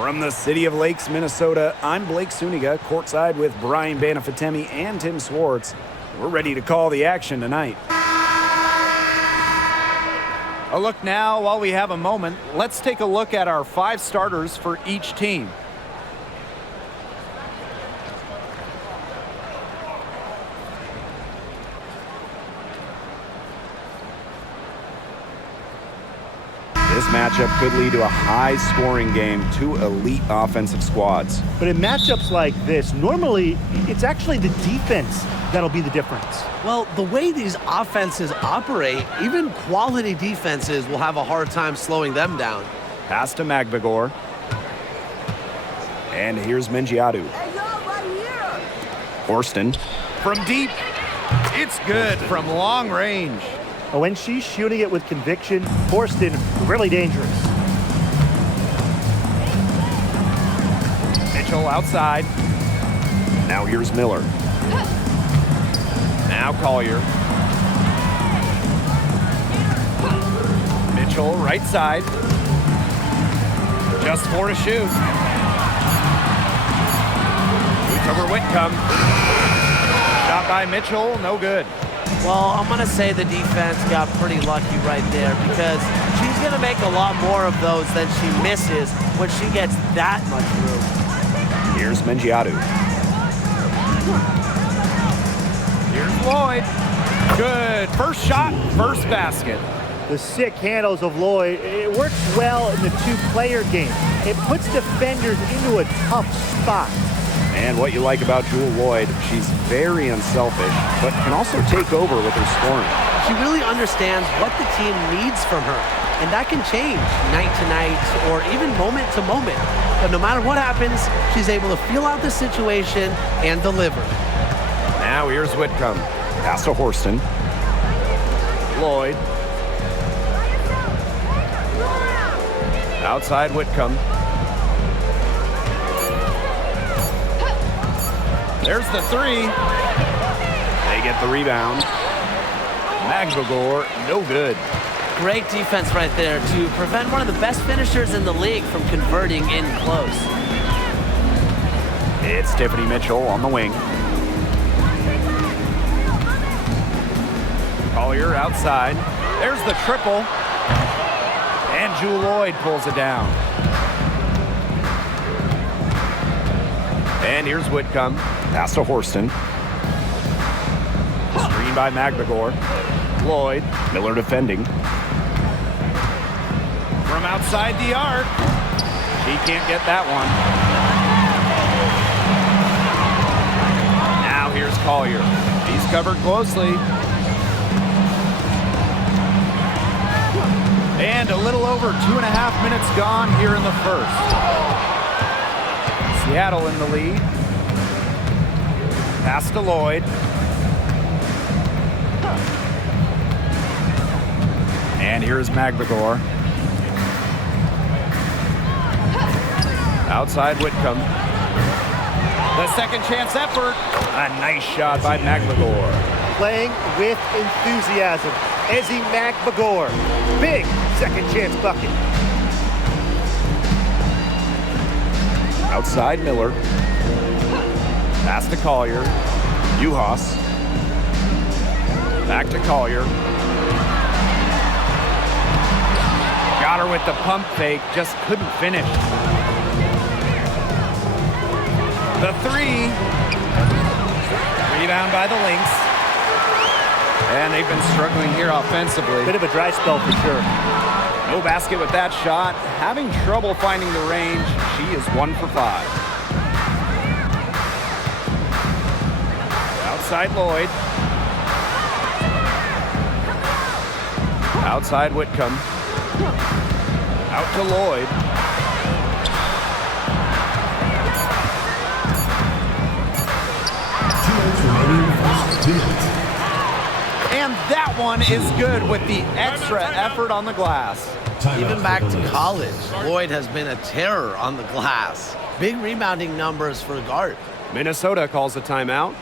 From the city of Lakes, Minnesota, I'm Blake Suniga, courtside with Brian Banafatemi and Tim Swartz. We're ready to call the action tonight. A look now while we have a moment. Let's take a look at our 5 starters for each team. This matchup could lead to a high-scoring game, 2 elite offensive squads. But in matchups like this, normally it's actually the defense that'll be the difference. Well, the way these offenses operate, even quality defenses will have a hard time slowing them down. Pass to Magbagor. And here's Mengiadu. Hey, y'all, right here. Horston. From deep. It's good from long range. When she's shooting it with conviction, Horston, really dangerous. Mitchell outside. Now here's Miller. Now Collier. Mitchell right side. Just 4 to shoot. Shoots over Whitcomb. Shot by Mitchell, no good. Well, I'm going to say the defense got pretty lucky right there because she's going to make a lot more of those than she misses when she gets that much room. Here's Mengiadu. Here's Lloyd. Good. First shot, first basket. The sick handles of Lloyd, it works well in the 2-player game. It puts defenders into a tough spot. And what you like about Jewel Lloyd, she's very unselfish, but can also take over with her scoring. She really understands what the team needs from her, and that can change night to night or even moment to moment. But no matter what happens, she's able to feel out the situation and deliver. Now here's Whitcomb. Pass to Horston. Lloyd. Outside Whitcomb. There's the 3. They get the rebound. Magbagor, no good. Great defense right there to prevent one of the best finishers in the league from converting in close. It's Tiffany Mitchell on the wing. Collier outside. There's the triple. And Jewel Lloyd pulls it down. And here's Whitcomb. Pass to Horston. Screen by Magbagor. Lloyd. Miller defending. From outside the arc. He can't get that one. Now here's Collier. He's covered closely. And a little over 2.5 minutes gone here in the first. Seattle in the lead. Pass to Lloyd. And here's Magbagor. Outside Whitcomb. The second chance effort. A nice shot by Magbagor. Playing with enthusiasm. Ezzy Magbagor. Big second chance bucket. Outside Miller. Pass to Collier. Uhas. Back to Collier. Got her with the pump fake, just couldn't finish. The 3. Rebound by the Lynx. And they've been struggling here offensively. Bit of a dry spell for sure. No basket with that shot. Having trouble finding the range. She is 1 for 5. Outside Lloyd. Outside Whitcomb. Out to Lloyd. And that one is good with the extra effort on the glass. Even back to college, Lloyd has been a terror on the glass. Big rebounding numbers for a guard. Minnesota calls a timeout.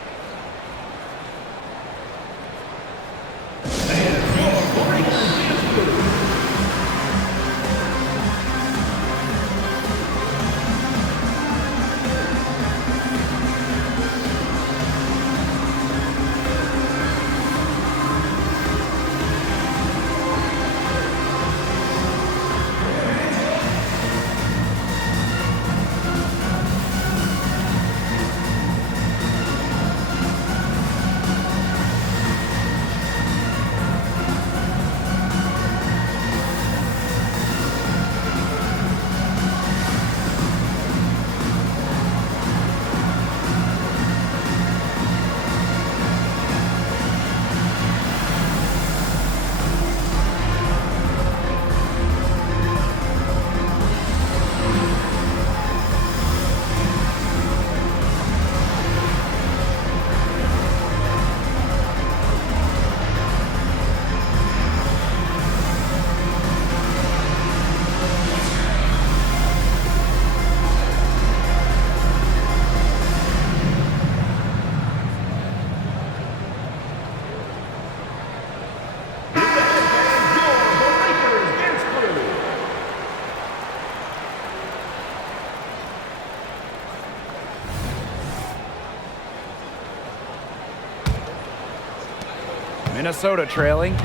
Minnesota trailing.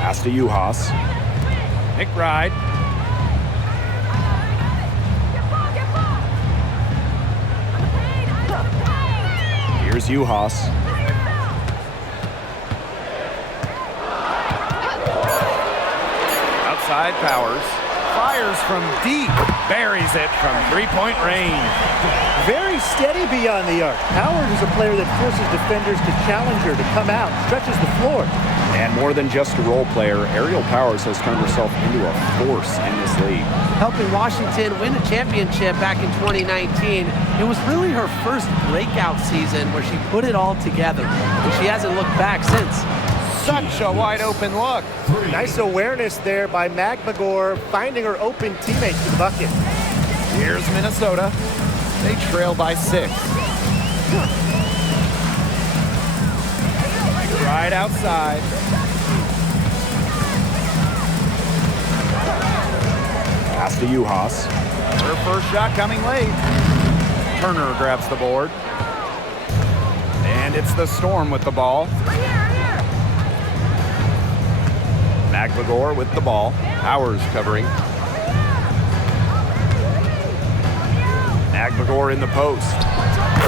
Pass to Uhas. McBride. Here's Uhas. Outside Powers. Fires from deep. Buries it from three-point range. Very steady beyond the arc. Howard is a player that forces defenders to challenge her, to come out, stretches the floor. And more than just a role player, Aerial Powers has turned herself into a force in this league. Helping Washington win a championship back in 2019, it was really her first breakout season where she put it all together, and she hasn't looked back since. Such a wide open look. Nice awareness there by McBagor, finding her open teammate to the bucket. Here's Minnesota. They trail by 6. Right outside. Pass to Uhas. Her first shot coming late. Turner grabs the board. And it's the Storm with the ball. McBagor with the ball. Powers covering. McBagor in the post.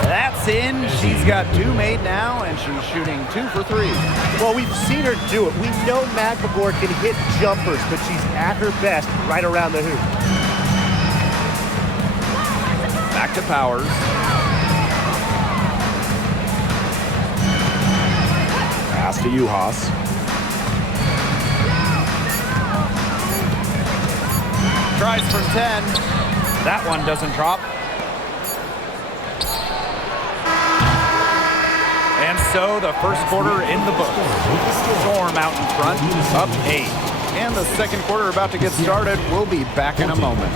That's in. She's got 2 made now, and she's shooting 2 for 3. Well, we've seen her do it. We know McBagor can hit jumpers, but she's at her best right around the hoop. Back to Powers. Pass to Uhas. Tries from 10. That one doesn't drop. And so the first quarter in the books. Storm out in front, up 8. And the second quarter about to get started. We'll be back in a moment.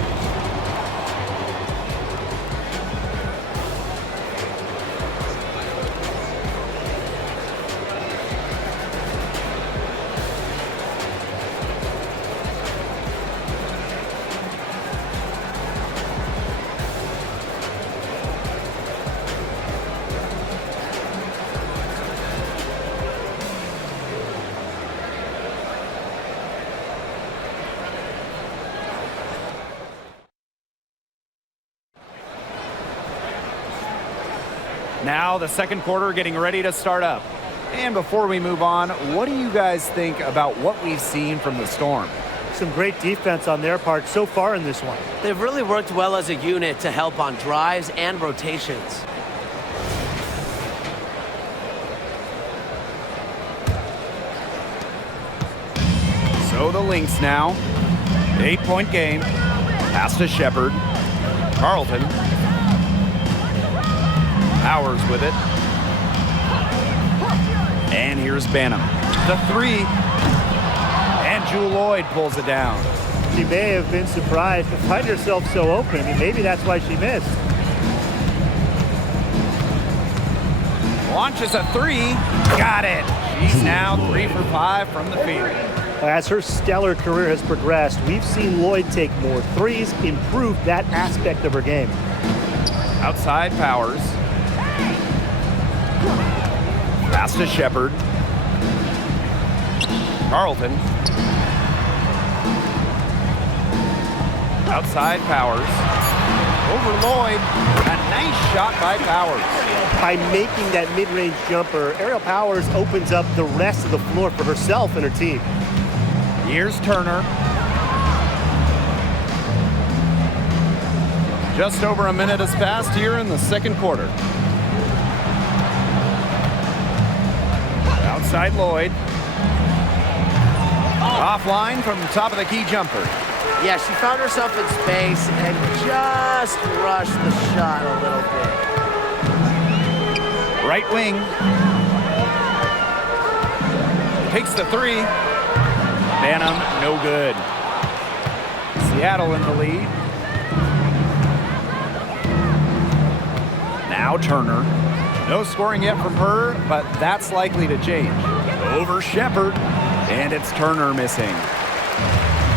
Now the second quarter getting ready to start up. And before we move on, what do you guys think about what we've seen from the Storm? Some great defense on their part so far in this one. They've really worked well as a unit to help on drives and rotations. So the Lynx now. 8-point game. Pass to Shepard. Carlton. Powers with it. And here's Banham. The 3. And Jewel Lloyd pulls it down. She may have been surprised to find herself so open, and maybe that's why she missed. Launches a 3. Got it. She's now 3 for 5 from the field. As her stellar career has progressed, we've seen Lloyd take more threes, improve that aspect of her game. Outside Powers. Pass to Shepard. Carlton. Outside Powers. Over Lloyd. A nice shot by Powers. By making that mid-range jumper, Aerial Powers opens up the rest of the floor for herself and her team. Here's Turner. Just over a minute has passed here in the second quarter. Outside Lloyd. Offline from the top of the key jumper. Yeah, she found herself in space and just rushed the shot a little bit. Right wing. Takes the 3. Banham, no good. Seattle in the lead. Now Turner. No scoring yet from her, but that's likely to change. Over Shepard, and it's Turner missing.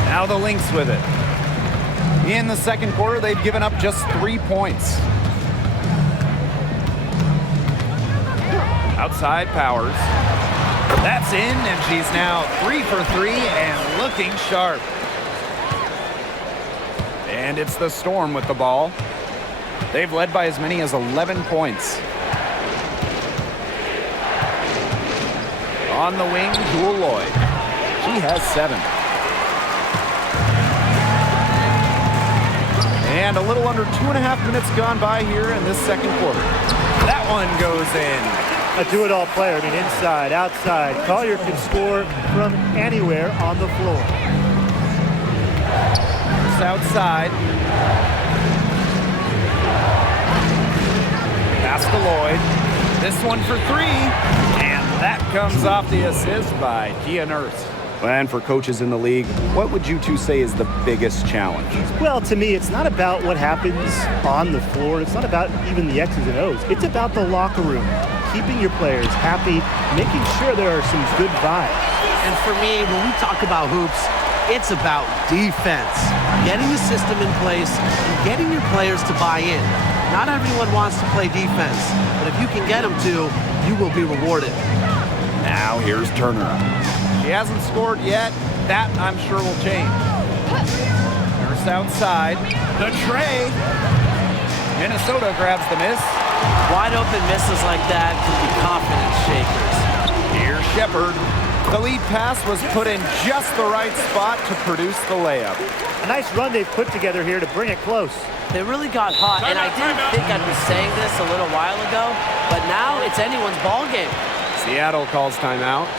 Now the Lynx with it. In the second quarter, they've given up just 3 points. Outside Powers. That's in, and she's now 3 for 3 and looking sharp. And it's the Storm with the ball. They've led by as many as 11 points. On the wing, Jewel Lloyd. She has 7. And a little under 2.5 minutes gone by here in this second quarter. That one goes in. A do-it-all player. I mean, inside, outside. Collier can score from anywhere on the floor. First outside. Pass to Lloyd. This one for 3. And that comes off the assist by Kia Nurse. And for coaches in the league, what would you two say is the biggest challenge? Well, to me, it's not about what happens on the floor. It's not about even the X's and O's. It's about the locker room, keeping your players happy, making sure there are some good vibes. And for me, when we talk about hoops, it's about defense. Getting the system in place and getting your players to buy in. Not everyone wants to play defense, but if you can get them to, you will be rewarded. Now here's Turner. She hasn't scored yet. That, I'm sure, will change. Nurse outside. The tray. Minnesota grabs the miss. Wide open misses like that can be confidence shakers. Here's Shepard. The lead pass was put in just the right spot to produce the layup. A nice run they've put together here to bring it close. They really got hot, and I didn't think I'd be saying this a little while ago, but now it's anyone's ball game. Seattle calls timeout.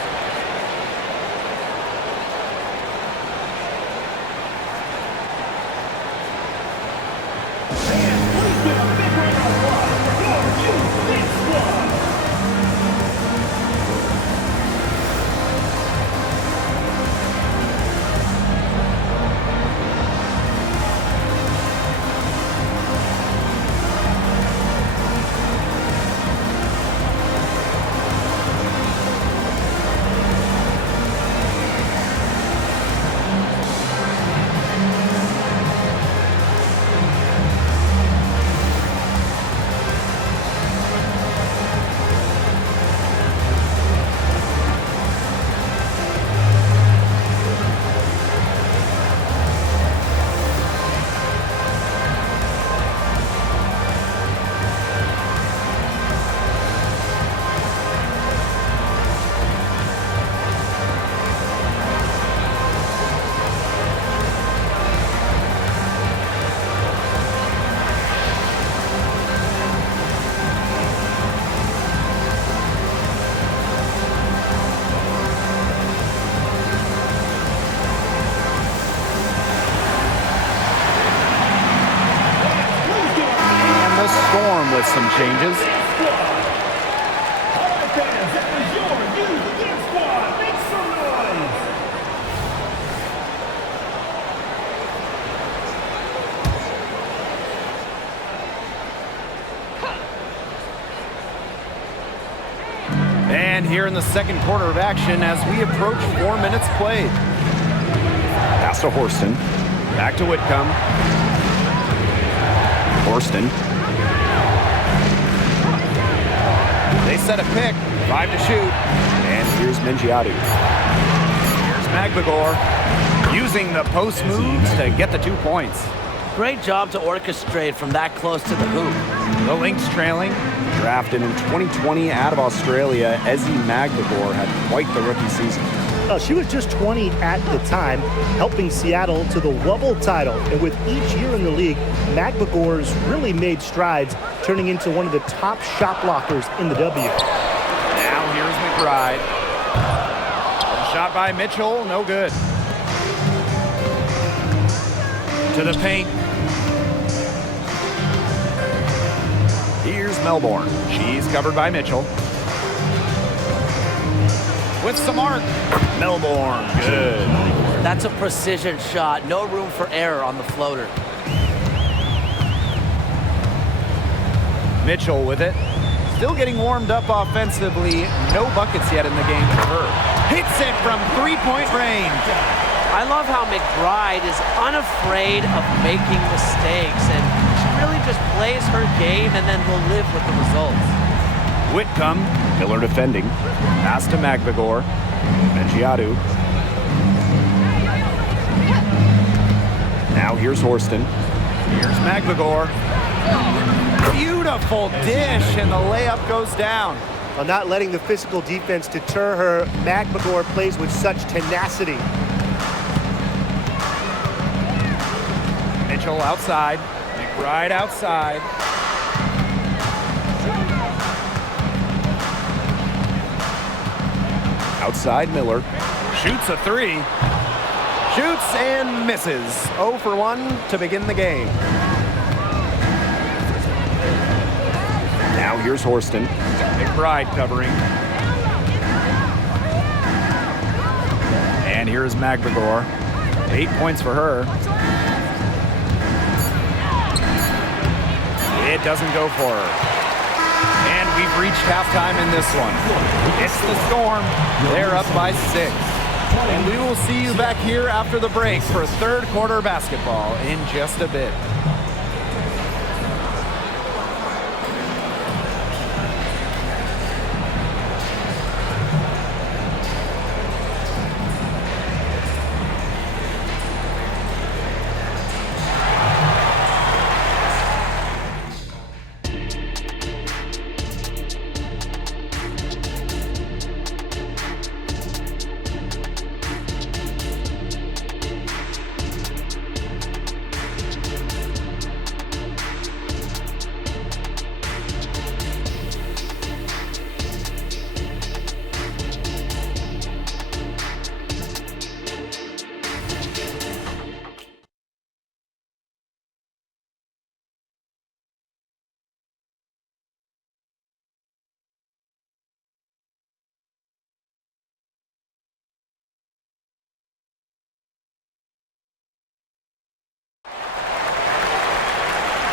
Storm with some changes. And here in the second quarter of action as we approach 4 minutes played. Pass to Horston. Back to Whitcomb. Horston. They set a pick, 5 to shoot, and here's Mingiadu. Here's Magbagor using the post moves to get the 2 points. Great job to orchestrate from that close to the hoop. The Lynx trailing. Drafted in 2020 out of Australia, Ezzy Magbagor had quite the rookie season. She was just 20 at the time, helping Seattle to the Wubble title. And with each year in the league, Magbagor's really made strides, turning into one of the top shot blockers in the W. Now here's McBride. Shot by Mitchell, no good. To the paint. Here's Melbourne. She's covered by Mitchell. With some arc. Melbourne, good. That's a precision shot. No room for error on the floater. Mitchell with it. Still getting warmed up offensively. No buckets yet in the game for her. Hits it from three-point range. I love how McBride is unafraid of making mistakes, and she really just plays her game and then will live with the results. Whitcomb Miller defending. Pass to Magbagor. Mengiadu. Now here's Horston. Here's Magbagor. Beautiful dish, and the layup goes down. While not letting the physical defense deter her, Magbagor plays with such tenacity. Mitchell outside. McBride outside. Outside Miller. Shoots a three. Shoots and misses. 0 for 1 to begin the game. Now here's Horston. McBride covering. And here's Magbagor. 8 points for her. It doesn't go for her. And we've reached halftime in this one. It's the Storm. They're up by 6. And we will see you back here after the break for third quarter basketball in just a bit.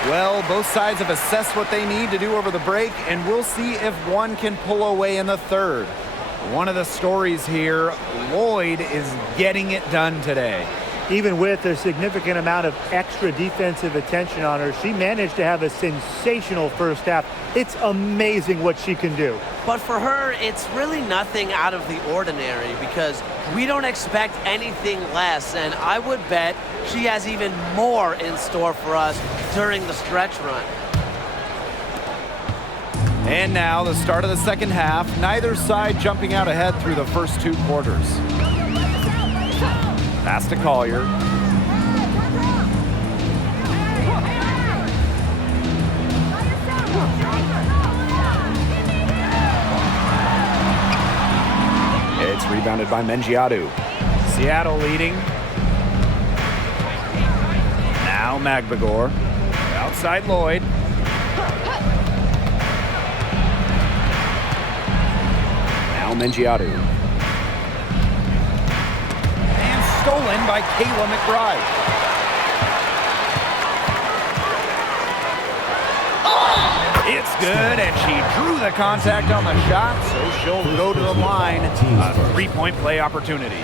Well, both sides have assessed what they need to do over the break, and we'll see if one can pull away in the third. One of the stories here, Lloyd is getting it done today. Even with a significant amount of extra defensive attention on her, she managed to have a sensational first half. It's amazing what she can do. But for her, it's really nothing out of the ordinary because we don't expect anything less, and I would bet she has even more in store for us during the stretch run. And now the start of the second half, neither side jumping out ahead through the first 2 quarters. Pass to Collier. It's rebounded by Mengiadu. Seattle leading. Now Magbagor. Outside Lloyd. Now Mengiadu. And stolen by Kayla McBride. It's good, and she drew the contact on the shot, so she'll go to the line. A 3-point play opportunity.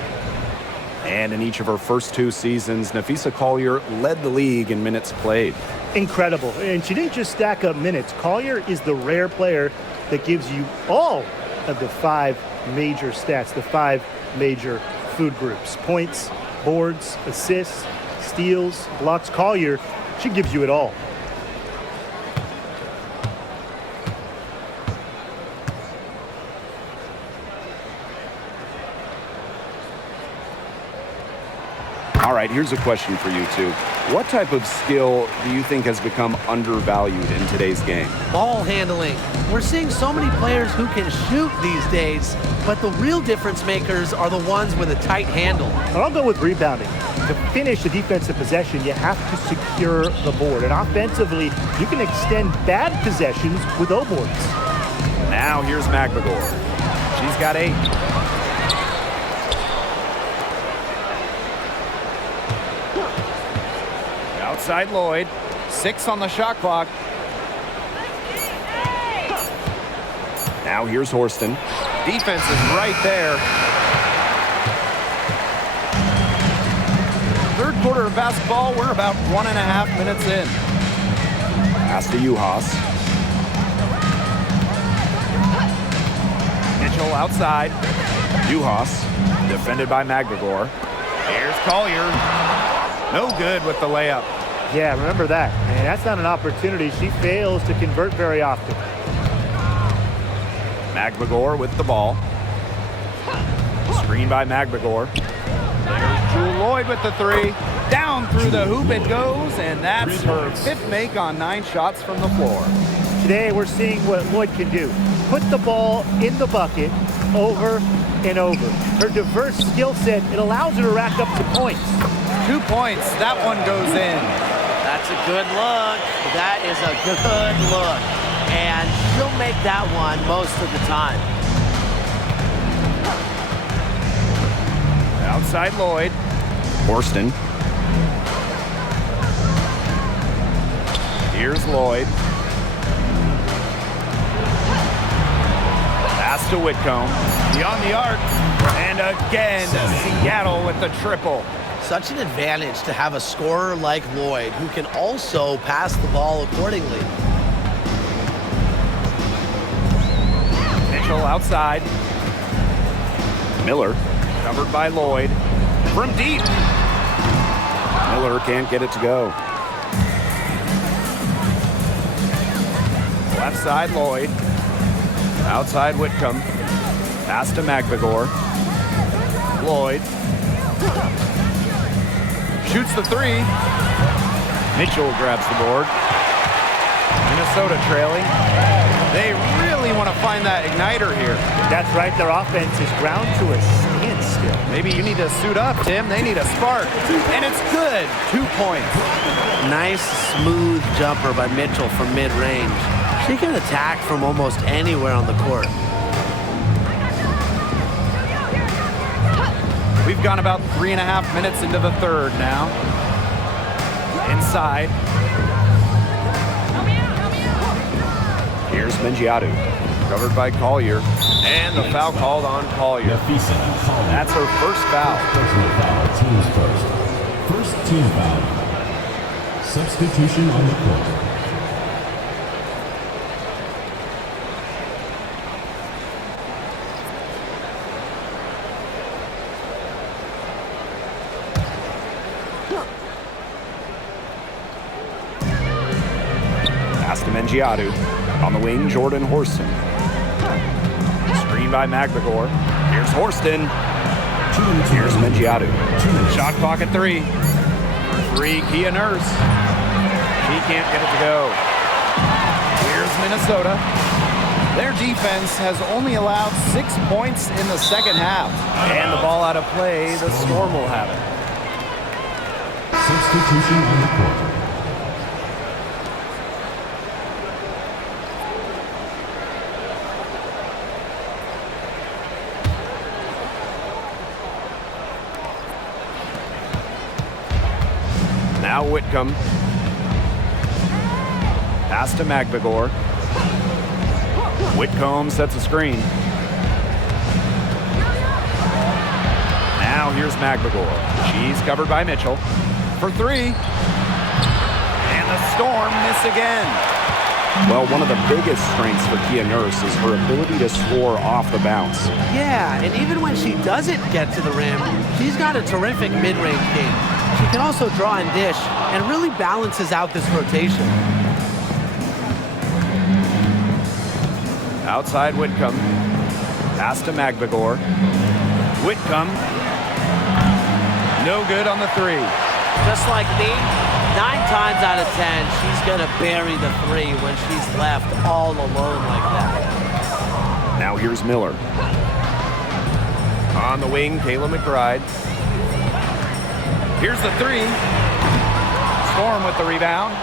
And in each of her first 2 seasons, Napheesa Collier led the league in minutes played. Incredible. And she didn't just stack up minutes. Collier is the rare player that gives you all of the 5 major stats, the 5 major food groups. Points, boards, assists, steals, blocks. Collier, she gives you it all. All right, here's a question for you two. What type of skill do you think has become undervalued in today's game? Ball handling. We're seeing so many players who can shoot these days, but the real difference makers are the ones with a tight handle. I'll go with rebounding. To finish a defensive possession, you have to secure the board. And offensively, you can extend bad possessions with O-boards. Now here's Magbagor. She's got 8. Outside Lloyd. 6 on the shot clock. Now here's Horston. Defense is right there. Third quarter of basketball, we're about 1.5 minutes in. Pass to Uhas. Mitchell outside. Duhas, defended by McGregor. Here's Collier. No good with the layup. Yeah, remember that. And that's not an opportunity she fails to convert very often. McGregor with the ball. Screen by McGregor. There's Jewel Lloyd with the three. Down through the hoop it goes, and that's her 5th make on 9 shots from the floor. Today we're seeing what Lloyd can do. Put the ball in the bucket over and over. Her diverse skill set, it allows her to rack up some points. 2 points. That one goes in. That's a good look. That is a good look. And she'll make that one most of the time. Outside Lloyd. Horston. Here's Lloyd. Pass to Whitcomb. Beyond the arc. And again, Seattle with the triple. Such an advantage to have a scorer like Lloyd who can also pass the ball accordingly. Mitchell outside. Miller covered by Lloyd. From deep. Miller can't get it to go. Left side Lloyd. Outside Whitcomb. Pass to McGregor. Lloyd. Shoots the three. Mitchell grabs the board. Minnesota trailing. They really want to find that igniter here. That's right, their offense is ground to a standstill. Maybe you need to suit up, Tim. They need a spark. And it's good. 2 points. Nice, smooth jumper by Mitchell from mid-range. She can attack from almost anywhere on the court. We've gone about 3.5 minutes into the third now. Inside. Here's Mengiadu, covered by Collier. And the foul called on Collier. That's her first foul. Personal foul, team's first. First team foul. Substitution on the court. Pass to Mengiadu. On the wing, Jordan Horston. Screen by McGregor. Here's Horston. Here's Mengiadu. Shot clock at 3. For 3, Kia Nurse. She can't get it to go. Here's Minnesota. Their defense has only allowed 6 points in the second half. And the ball out of play, the Storm will have it. Substitution on the court. Now Whitcomb. Pass to McGregor. Whitcomb sets a screen. Now here's McGregor. She's covered by Mitchell. For 3. And the Storm miss again. Well, one of the biggest strengths for Kia Nurse is her ability to score off the bounce. Yeah, and even when she doesn't get to the rim, she's got a terrific mid-range game. She can also draw and dish and really balances out this rotation. Outside Whitcomb. Pass to McGregor. Whitcomb. No good on the 3. Just like me, 9 times out of 10, she's going to bury the 3 when she's left all alone like that. Now here's Miller. On the wing, Kayla McBride. Here's the 3. Storm with the rebound.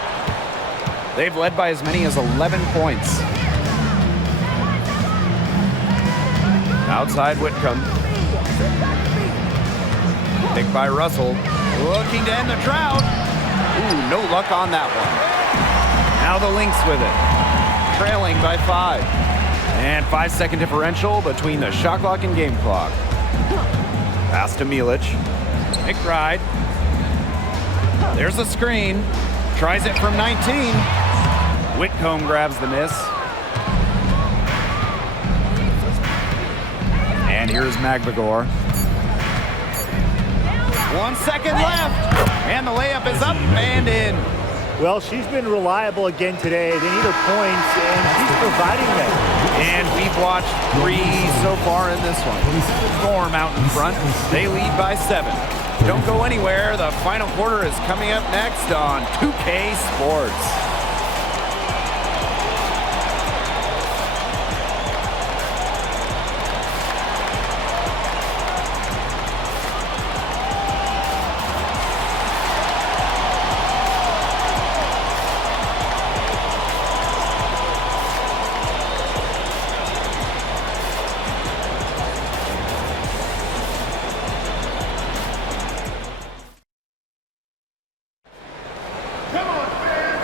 They've led by as many as 11 points. Outside Whitcomb. Picked by Russell. Looking to end the drought. Ooh, no luck on that one. Now the Lynx with it. Trailing by 5. And 5-second differential between the shot clock and game clock. Pass to Milic. McBride. There's a screen. Tries it from 19. Whitcomb grabs the miss. And here's Magbagor. 1 second left. And the layup is up and in. Well, she's been reliable again today. They need her points, and she's providing them. And we've watched 3 so far in this one. Storm out in front. They lead by 7. Don't go anywhere. The final quarter is coming up next on 2K Sports.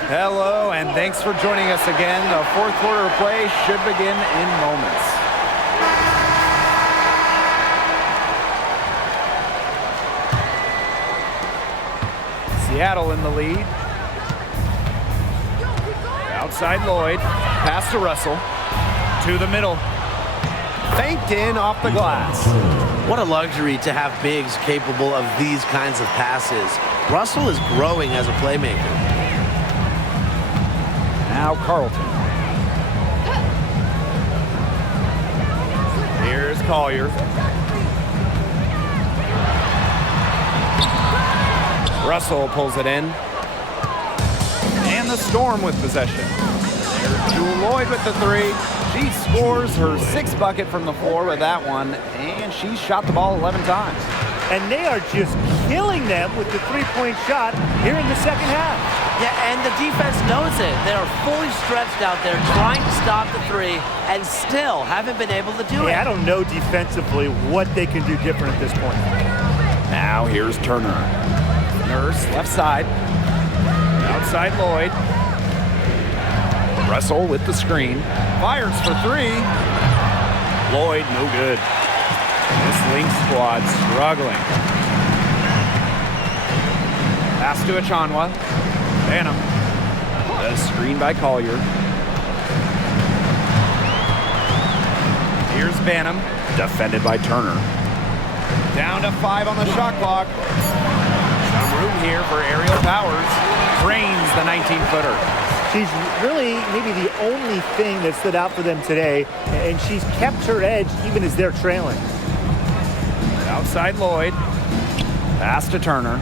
Hello, and thanks for joining us again. The fourth quarter of play should begin in moments. Seattle in the lead. Outside Lloyd. Pass to Russell. To the middle. Banked in off the glass. What a luxury to have bigs capable of these kinds of passes. Russell is growing as a playmaker. Now Carlton. Here's Collier. Russell pulls it in. And the Storm with possession. There's Jewel Lloyd with the 3. She scores her 6th bucket from the floor with that one, and she's shot the ball 11 times. And they are just killing them with the three-point shot here in the second half. Yeah, and the defense knows it. They are fully stretched out there trying to stop the 3 and still haven't been able to do it. I don't know defensively what they can do different at this point. Now here's Turner. Nurse, left side. Outside Lloyd. Russell with the screen. Fires for 3. Lloyd, no good. This Lynx squad struggling. Pass to Achanwa. Banham. The screen by Collier. Here's Banham. Defended by Turner. Down to 5 on the shot clock. Some room here for Aerial Powers. Drains the 19-footer. She's really maybe the only thing that stood out for them today, and she's kept her edge even as they're trailing. Outside Lloyd. Pass to Turner.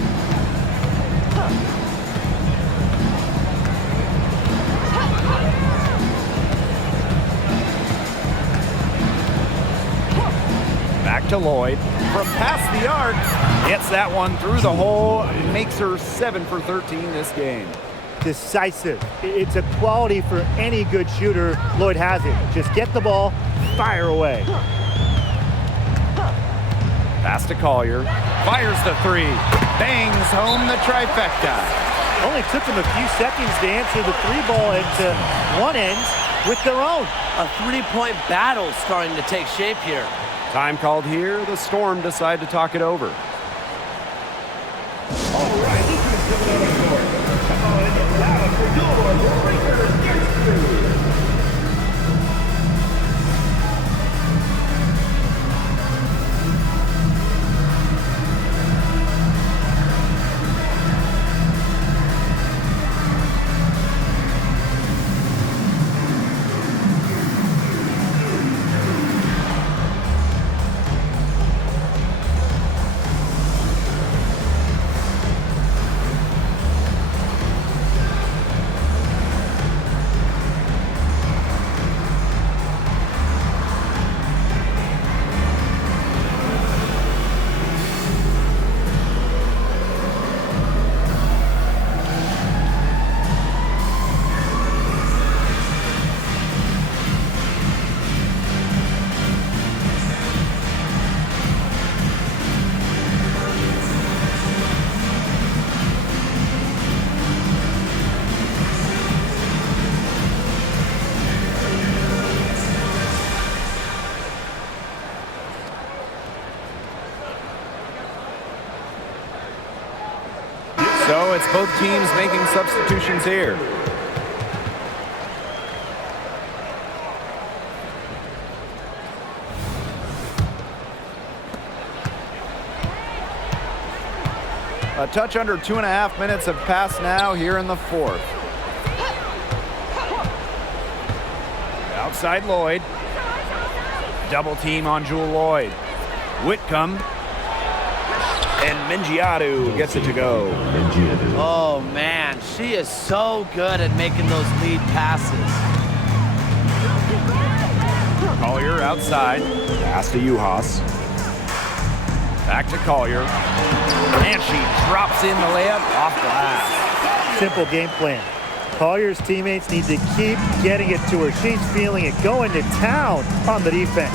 Back to Lloyd. From past the arc. Gets that one through the hole. Makes her 7 for 13 this game. Decisive. It's a quality for any good shooter. Lloyd has it. Just get the ball, fire away. Pass to Collier. Fires the 3. Bangs home the trifecta. Only took them a few seconds to answer the 3-ball at one end with their own. A 3-point battle starting to take shape here. Time called here. The Storm decide to talk it over. All right, this is coming on the court. Come on, it's loud for your breakers next to. So it's both teams making substitutions here. A touch under 2.5 minutes have passed now here in the fourth. Outside Lloyd. Double team on Jewel Lloyd. Whitcomb. And Mingiadu gets it to go. Oh, man, she is so good at making those lead passes. Collier outside. Pass to Uhas. Back to Collier. And she drops in the layup off glass. Simple game plan. Collier's teammates need to keep getting it to her. She's feeling it, going to town on the defense.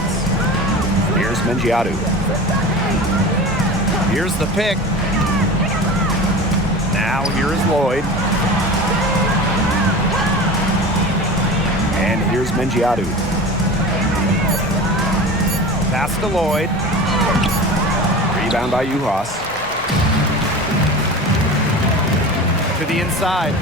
Here's Mingiadu. Here's the pick. Now here is Lloyd. And here's Mingiadu. Pass to Lloyd. Rebound by Uhas. To the inside.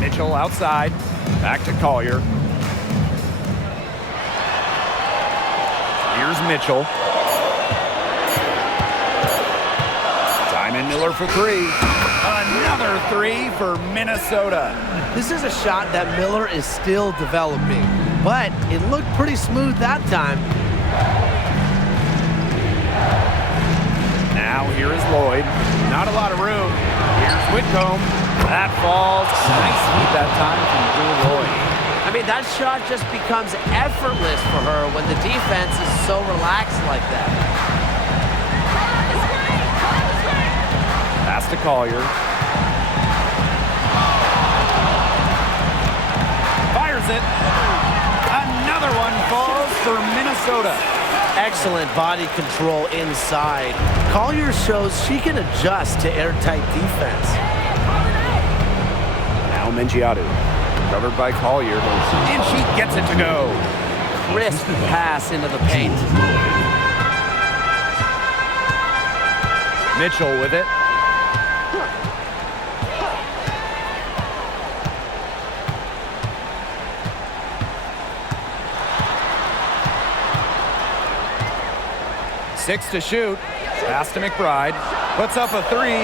Mitchell outside. Back to Collier. Here's Mitchell. Diamond Miller for three. Another three for Minnesota. This is a shot that Miller is still developing, but it looked pretty smooth that time. Now here is Lloyd. Not a lot of room. Here's Whitcomb. That falls. Nice feed that time from Jewel Lloyd. I mean, that shot just becomes effortless for her when the defense is so relaxed like that. Pass to Collier. Fires it. Another one falls for Minnesota. Excellent body control inside. Collier shows she can adjust to airtight defense. Now Mingiadu. Covered by Collier. And she gets it to go. Crisp pass into the paint. Mitchell with it. Six to shoot. Pass to McBride. Puts up a three.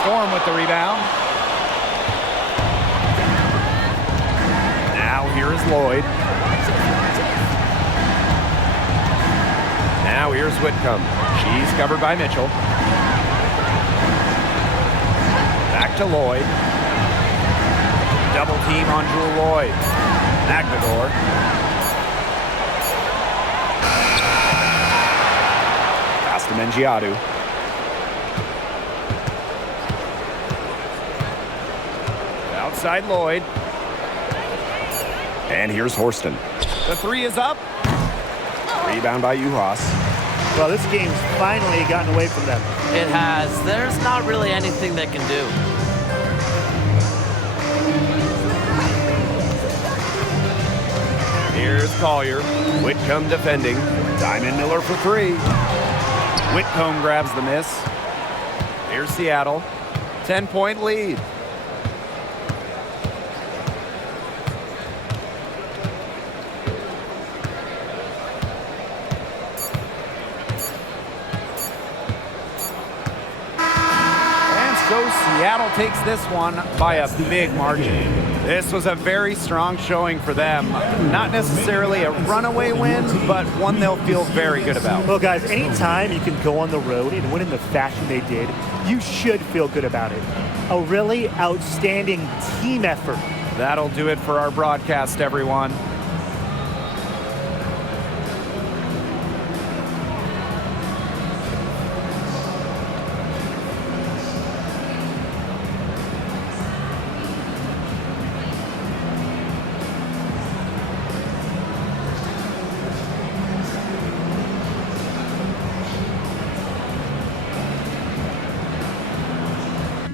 Storm with the rebound. Now here is Lloyd. Now here's Whitcomb. She's covered by Mitchell. Back to Lloyd. Double team on Jewel Lloyd. Magmador. To Mingiadu. Outside Lloyd. And here's Horston. The three is up. Rebound by Uhas. Well, this game's finally gotten away from them. It has. There's not really anything they can do. Here's Collier. Whitcomb defending. Diamond Miller for three. Whitcomb grabs the miss. Here's Seattle. 10-point lead. And so Seattle takes this one by a big margin. This was a very strong showing for them. Not necessarily a runaway win, but one they'll feel very good about. Well, guys, anytime you can go on the road and win in the fashion they did, you should feel good about it. A really outstanding team effort. That'll do it for our broadcast, everyone.